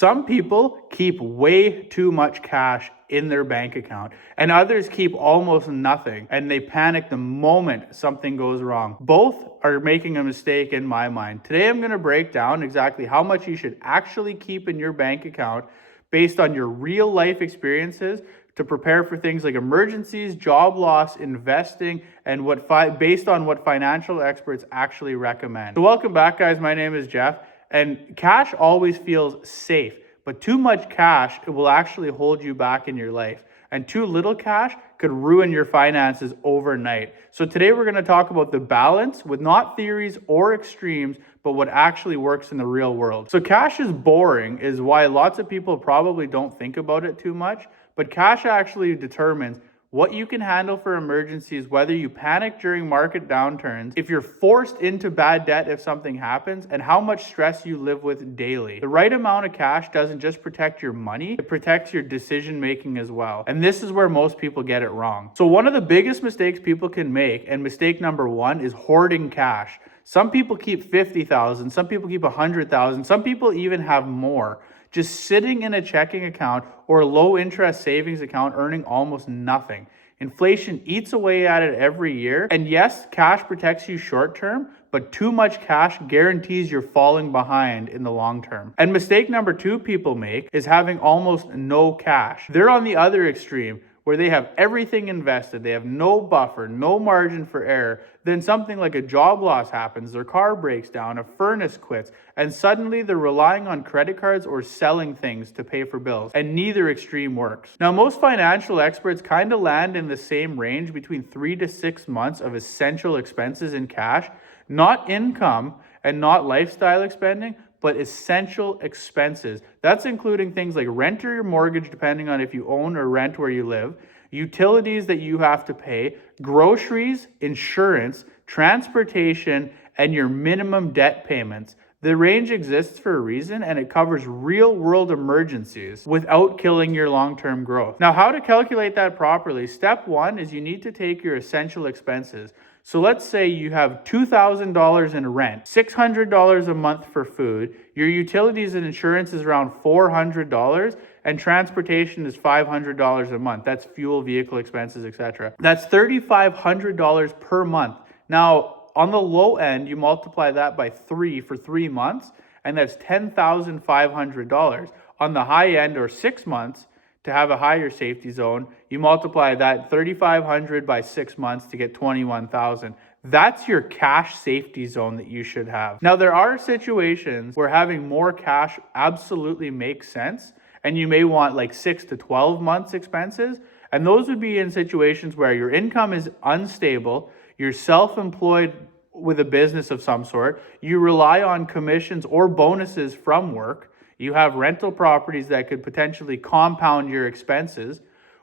Some people keep way too much cash in their bank account, and others keep almost nothing, and they panic the moment something goes wrong. Both are making a mistake in my mind. Today I'm going to break down exactly how much you should actually keep in your bank account based on your real life experiences to prepare for things like emergencies, job loss, investing, and based on what financial experts actually recommend. So welcome back, guys. My name is Jeff. And cash always feels safe, but too much cash will actually hold you back in your life. And too little cash could ruin your finances overnight. So today we're going to talk about the balance with not theories or extremes, but what actually works in the real world. So cash is boring is why lots of people probably don't think about it too much, but cash actually determines what you can handle for emergencies, whether you panic during market downturns, if you're forced into bad debt if something happens, and how much stress you live with daily. The right amount of cash doesn't just protect your money, it protects your decision making as well. And this is where most people get it wrong. So one of the biggest mistakes people can make, and mistake number one, is hoarding cash. Some people keep 50,000, some people keep 100,000, some people even have more, just sitting in a checking account or a low interest savings account earning almost nothing. Inflation eats away at it every year. And yes, cash protects you short term, but too much cash guarantees you're falling behind in the long term. And mistake number two people make is having almost no cash. They're on the other extreme, where they have everything invested, they have no buffer, no margin for error. Then something like a job loss happens, their car breaks down, a furnace quits, and suddenly they're relying on credit cards or selling things to pay for bills. And neither extreme works. Now, most financial experts kind of land in the same range between 3 to 6 months of essential expenses in cash, not income and not lifestyle expending, but essential expenses. That's including things like rent or your mortgage, depending on if you own or rent where you live, utilities that you have to pay, groceries, insurance, transportation, and your minimum debt payments. The range exists for a reason, and it covers real world emergencies without killing your long-term growth. Now, how to calculate that properly? Step one is you need to take your essential expenses. So let's say you have $2,000 in rent, $600 a month for food, your utilities and insurance is around $400, and transportation is $500 a month. That's fuel, vehicle expenses, etc. That's $3,500 per month. Now, on the low end, you multiply that by 3 for 3 months, and that's $10,500. On the high end, or 6 months, to have a higher safety zone, you multiply that $3,500 by 6 months to get $21,000. That's your cash safety zone that you should have. Now, there are situations where having more cash absolutely makes sense, and you may want like 6 to 12 months expenses. And those would be in situations where your income is unstable, you're self-employed with a business of some sort, you rely on commissions or bonuses from work, you have rental properties that could potentially compound your expenses,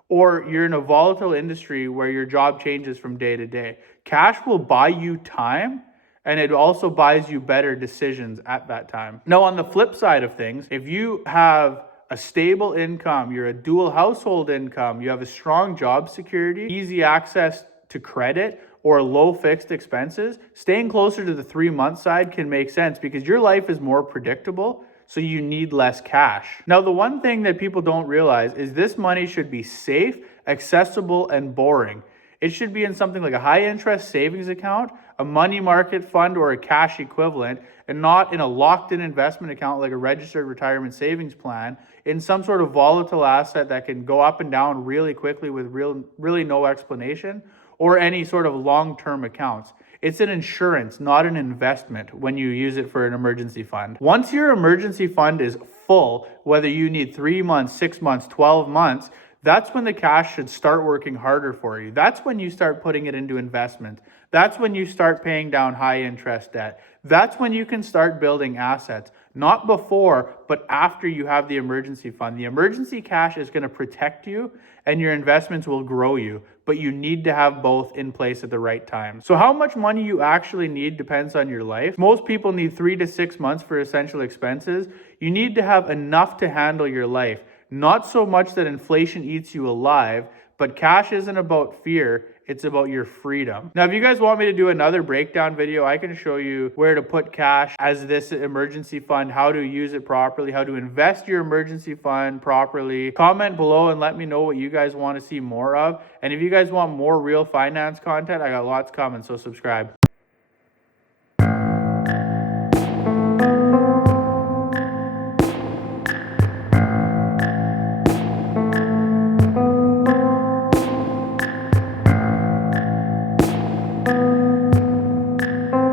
or you're in a volatile industry where your job changes from day to day. Cash will buy you time, and it also buys you better decisions at that time. Now, on the flip side of things, if you have a stable income, you're a dual household income, you have a strong job security, easy access to credit, or low fixed expenses, staying closer to the 3-month side can make sense because your life is more predictable, so you need less cash. Now, the one thing that people don't realize is this money should be safe, accessible, and boring. It should be in something like a high interest savings account, a money market fund, or a cash equivalent, and not in a locked in investment account like a registered retirement savings plan, in some sort of volatile asset that can go up and down really quickly with really no explanation, or any sort of long-term accounts. It's an insurance, not an investment when you use it for an emergency fund. Once your emergency fund is full, whether you need 3 months, 6 months, 12 months, that's when the cash should start working harder for you. That's when you start putting it into investment. That's when you start paying down high interest debt. That's when you can start building assets. Not before, but after you have the emergency fund. The emergency cash is going to protect you, and your investments will grow you, but you need to have both in place at the right time. So how much money you actually need depends on your life. Most people need 3 to 6 months for essential expenses. You need to have enough to handle your life. Not so much that inflation eats you alive, but cash isn't about fear. It's about your freedom. Now, if you guys want me to do another breakdown video, I can show you where to put cash as this emergency fund, how to use it properly, how to invest your emergency fund properly. Comment below and let me know what you guys want to see more of. And if you guys want more real finance content, I got lots coming, so subscribe.